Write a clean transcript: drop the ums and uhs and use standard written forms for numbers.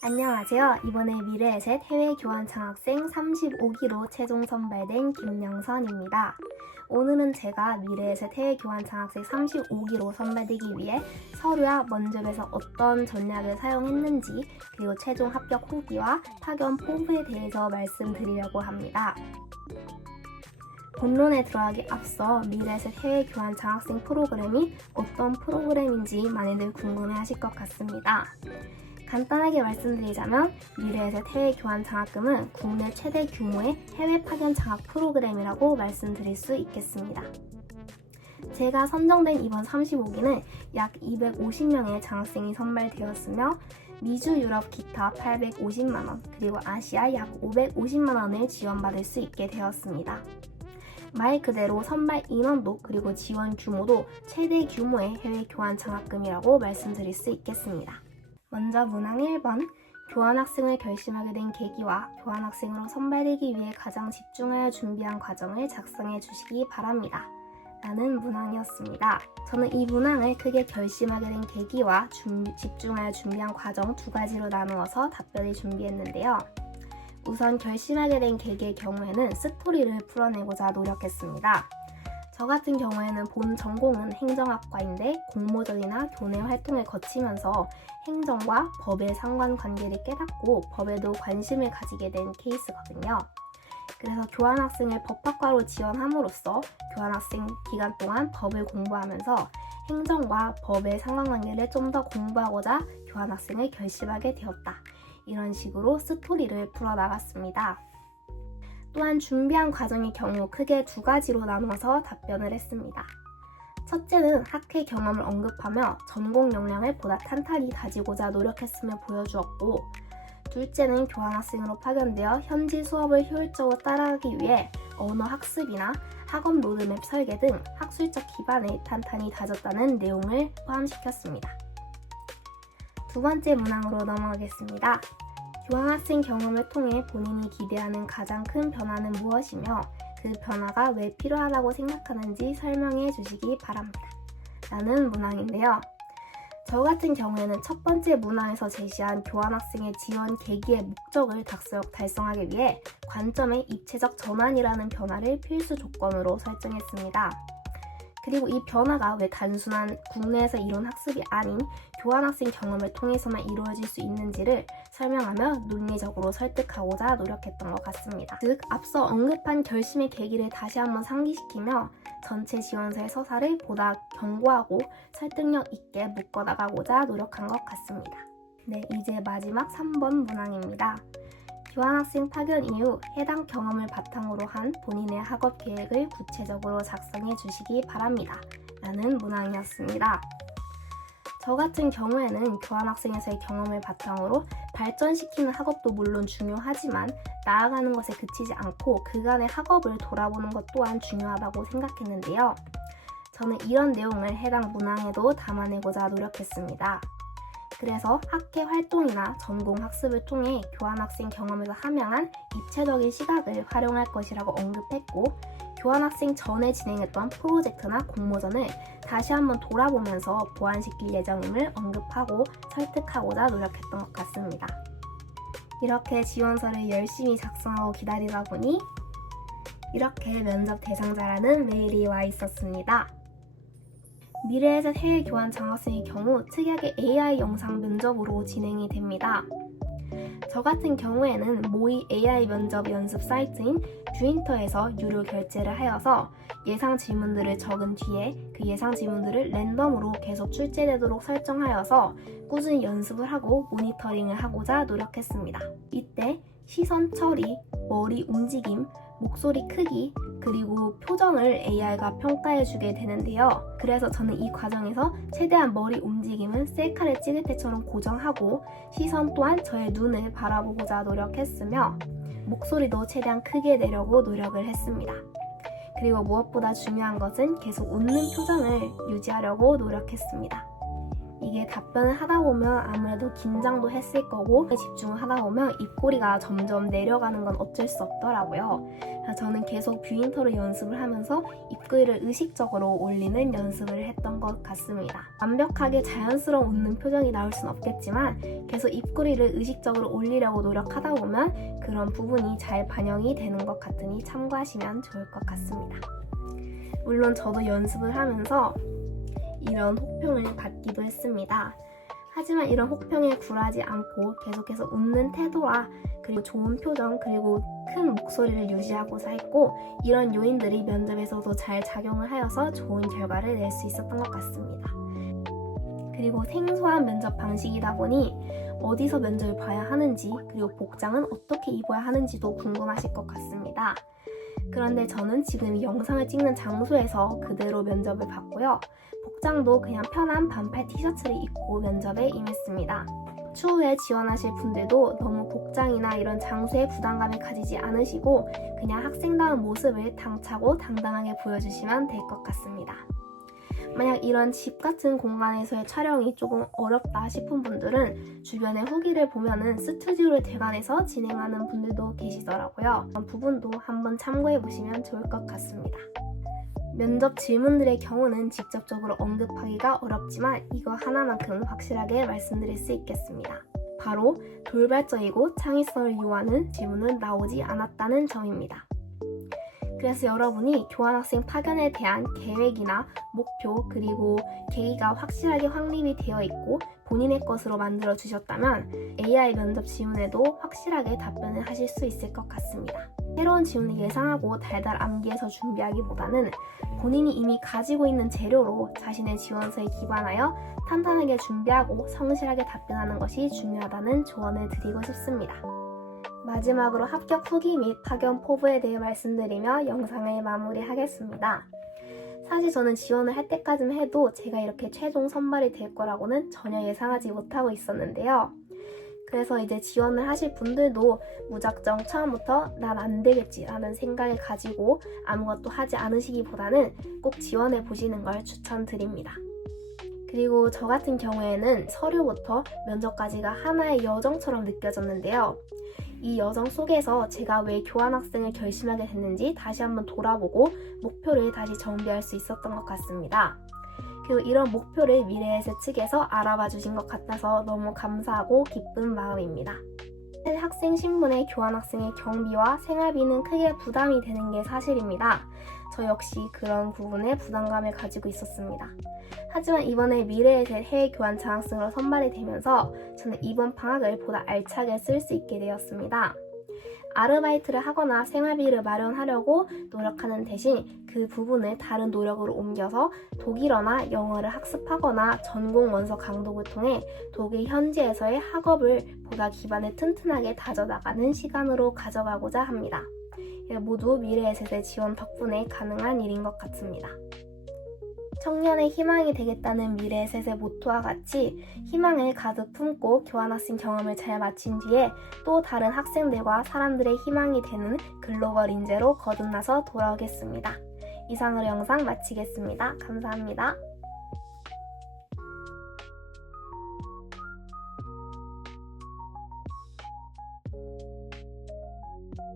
안녕하세요. 이번에 미래에셋 해외 교환 장학생 35기로 최종 선발된 김영선입니다. 오늘은 제가 미래에셋 해외 교환 장학생 35기로 선발되기 위해 서류와 면접에서 어떤 전략을 사용했는지, 그리고 최종 합격 후기와 파견 포부에 대해서 말씀드리려고 합니다. 본론에 들어가기 앞서 미래에셋 해외 교환 장학생 프로그램이 어떤 프로그램인지 많이들 궁금해하실 것 같습니다. 간단하게 말씀드리자면 미래에셋 해외 교환 장학금은 국내 최대 규모의 해외 파견 장학 프로그램이라고 말씀드릴 수 있겠습니다. 제가 선정된 이번 35기는 약 250명의 장학생이 선발되었으며 미주, 유럽 기타 850만원, 그리고 아시아 약 550만원을 지원받을 수 있게 되었습니다. 말 그대로 선발 인원도 그리고 지원 규모도 최대 규모의 해외 교환 장학금이라고 말씀드릴 수 있겠습니다. 먼저 문항 1번, 교환학생을 결심하게 된 계기와 교환학생으로 선발되기 위해 가장 집중하여 준비한 과정을 작성해 주시기 바랍니다. 라는 문항이었습니다. 저는 이 문항을 크게 결심하게 된 계기와 집중하여 준비한 과정 두 가지로 나누어서 답변을 준비했는데요. 우선 결심하게 된 계기의 경우에는 스토리를 풀어내고자 노력했습니다. 저 같은 경우에는 본 전공은 행정학과인데 공모전이나 교내 활동을 거치면서 행정과 법의 상관관계를 깨닫고 법에도 관심을 가지게 된 케이스거든요. 그래서 교환학생을 법학과로 지원함으로써 교환학생 기간 동안 법을 공부하면서 행정과 법의 상관관계를 좀 더 공부하고자 교환학생을 결심하게 되었다. 이런 식으로 스토리를 풀어나갔습니다. 또한 준비한 과정의 경우 크게 두 가지로 나눠서 답변을 했습니다. 첫째는 학회 경험을 언급하며 전공 역량을 보다 탄탄히 가지고자 노력했음을 보여주었고, 둘째는 교환학생으로 파견되어 현지 수업을 효율적으로 따라가기 위해 언어 학습이나 학업 로드맵 설계 등 학술적 기반을 탄탄히 다졌다는 내용을 포함시켰습니다. 두 번째 문항으로 넘어가겠습니다. 교환학생 경험을 통해 본인이 기대하는 가장 큰 변화는 무엇이며 그 변화가 왜 필요하다고 생각하는지 설명해 주시기 바랍니다. 라는 문항인데요. 저 같은 경우에는 첫 번째 문항에서 제시한 교환학생의 지원 계기의 목적을 달성하기 위해 관점의 입체적 전환이라는 변화를 필수 조건으로 설정했습니다. 그리고 이 변화가 왜 단순한 국내에서 이룬 학습이 아닌 교환학생 경험을 통해서만 이루어질 수 있는지를 설명하며 논리적으로 설득하고자 노력했던 것 같습니다. 즉, 앞서 언급한 결심의 계기를 다시 한번 상기시키며 전체 지원서의 서사를 보다 견고하고 설득력 있게 묶어나가고자 노력한 것 같습니다. 네, 이제 마지막 3번 문항입니다. 교환학생 파견 이후 해당 경험을 바탕으로 한 본인의 학업 계획을 구체적으로 작성해 주시기 바랍니다. 라는 문항이었습니다. 저 같은 경우에는 교환학생에서의 경험을 바탕으로 발전시키는 학업도 물론 중요하지만 나아가는 것에 그치지 않고 그간의 학업을 돌아보는 것 또한 중요하다고 생각했는데요. 저는 이런 내용을 해당 문항에도 담아내고자 노력했습니다. 그래서 학회 활동이나 전공 학습을 통해 교환학생 경험에서 함양한 입체적인 시각을 활용할 것이라고 언급했고, 교환학생 전에 진행했던 프로젝트나 공모전을 다시 한번 돌아보면서 보완시킬 예정임을 언급하고 설득하고자 노력했던 것 같습니다. 이렇게 지원서를 열심히 작성하고 기다리다 보니 이렇게 면접 대상자라는 메일이 와 있었습니다. 미래에셋 해외 교환 장학생의 경우 특이하게 AI 영상 면접으로 진행이 됩니다. 저 같은 경우에는 모의 AI 면접 연습 사이트인 듀인터에서 유료 결제를 하여서 예상 질문들을 적은 뒤에 그 예상 질문들을 랜덤으로 계속 출제되도록 설정하여서 꾸준히 연습을 하고 모니터링을 하고자 노력했습니다. 이때 시선 처리, 머리 움직임, 목소리 크기, 그리고 표정을 AI가 평가해주게 되는데요. 그래서 저는 이 과정에서 최대한 머리 움직임은 셀카를 찍을 때처럼 고정하고 시선 또한 저의 눈을 바라보고자 노력했으며 목소리도 최대한 크게 내려고 노력을 했습니다. 그리고 무엇보다 중요한 것은 계속 웃는 표정을 유지하려고 노력했습니다. 이게 답변을 하다 보면 아무래도 긴장도 했을 거고 집중을 하다 보면 입꼬리가 점점 내려가는 건 어쩔 수 없더라고요. 그래서 저는 계속 뷰인터를 연습을 하면서 입꼬리를 의식적으로 올리는 연습을 했던 것 같습니다. 완벽하게 자연스러운 웃는 표정이 나올 순 없겠지만 계속 입꼬리를 의식적으로 올리려고 노력하다 보면 그런 부분이 잘 반영이 되는 것 같으니 참고하시면 좋을 것 같습니다. 물론 저도 연습을 하면서 이런 혹평을 받기도 했습니다. 하지만 이런 혹평에 굴하지 않고 계속해서 웃는 태도와 그리고 좋은 표정 그리고 큰 목소리를 유지하고자 했고 이런 요인들이 면접에서도 잘 작용을 하여서 좋은 결과를 낼 수 있었던 것 같습니다. 그리고 생소한 면접 방식이다 보니 어디서 면접을 봐야 하는지 그리고 복장은 어떻게 입어야 하는지도 궁금하실 것 같습니다. 그런데 저는 지금 이 영상을 찍는 장소에서 그대로 면접을 봤고요. 복장도 그냥 편한 반팔 티셔츠를 입고 면접에 임했습니다. 추후에 지원하실 분들도 너무 복장이나 이런 장소에 부담감을 가지지 않으시고 그냥 학생다운 모습을 당차고 당당하게 보여주시면 될 것 같습니다. 만약 이런 집 같은 공간에서의 촬영이 조금 어렵다 싶은 분들은 주변의 후기를 보면은 스튜디오를 대관해서 진행하는 분들도 계시더라고요. 그런 부분도 한번 참고해 보시면 좋을 것 같습니다. 면접 질문들의 경우는 직접적으로 언급하기가 어렵지만 이거 하나만큼은 확실하게 말씀드릴 수 있겠습니다. 바로 돌발적이고 창의성을 요하는 질문은 나오지 않았다는 점입니다. 그래서 여러분이 교환학생 파견에 대한 계획이나 목표 그리고 계기가 확실하게 확립이 되어 있고 본인의 것으로 만들어 주셨다면 AI 면접 질문에도 확실하게 답변을 하실 수 있을 것 같습니다. 새로운 질문을 예상하고 달달 암기해서 준비하기보다는 본인이 이미 가지고 있는 재료로 자신의 지원서에 기반하여 탄탄하게 준비하고 성실하게 답변하는 것이 중요하다는 조언을 드리고 싶습니다. 마지막으로 합격 후기 및 파견 포부에 대해 말씀드리며 영상을 마무리하겠습니다. 사실 저는 지원을 할 때까지만 해도 제가 이렇게 최종 선발이 될 거라고는 전혀 예상하지 못하고 있었는데요. 그래서 이제 지원을 하실 분들도 무작정 처음부터 난 안 되겠지 라는 생각을 가지고 아무것도 하지 않으시기보다는 꼭 지원해 보시는 걸 추천드립니다. 그리고 저 같은 경우에는 서류부터 면접까지가 하나의 여정처럼 느껴졌는데요. 이 여정 속에서 제가 왜 교환학생을 결심하게 됐는지 다시 한번 돌아보고 목표를 다시 정비할 수 있었던 것 같습니다. 그리고 이런 목표를 미래에셋 측에서 알아봐 주신 것 같아서 너무 감사하고 기쁜 마음입니다. 학생 신분의 교환학생의 경비와 생활비는 크게 부담이 되는 게 사실입니다. 저 역시 그런 부분에 부담감을 가지고 있었습니다. 하지만 이번에 미래에셋 해외 교환 장학생으로 선발이 되면서 저는 이번 방학을 보다 알차게 쓸 수 있게 되었습니다. 아르바이트를 하거나 생활비를 마련하려고 노력하는 대신 그 부분을 다른 노력으로 옮겨서 독일어나 영어를 학습하거나 전공 원서 강독을 통해 독일 현지에서의 학업을 보다 기반을 튼튼하게 다져나가는 시간으로 가져가고자 합니다. 모두 미래에셋의 지원 덕분에 가능한 일인 것 같습니다. 청년의 희망이 되겠다는 미래에셋의 모토와 같이 희망을 가득 품고 교환학생 경험을 잘 마친 뒤에 또 다른 학생들과 사람들의 희망이 되는 글로벌 인재로 거듭나서 돌아오겠습니다. 이상으로 영상 마치겠습니다. 감사합니다.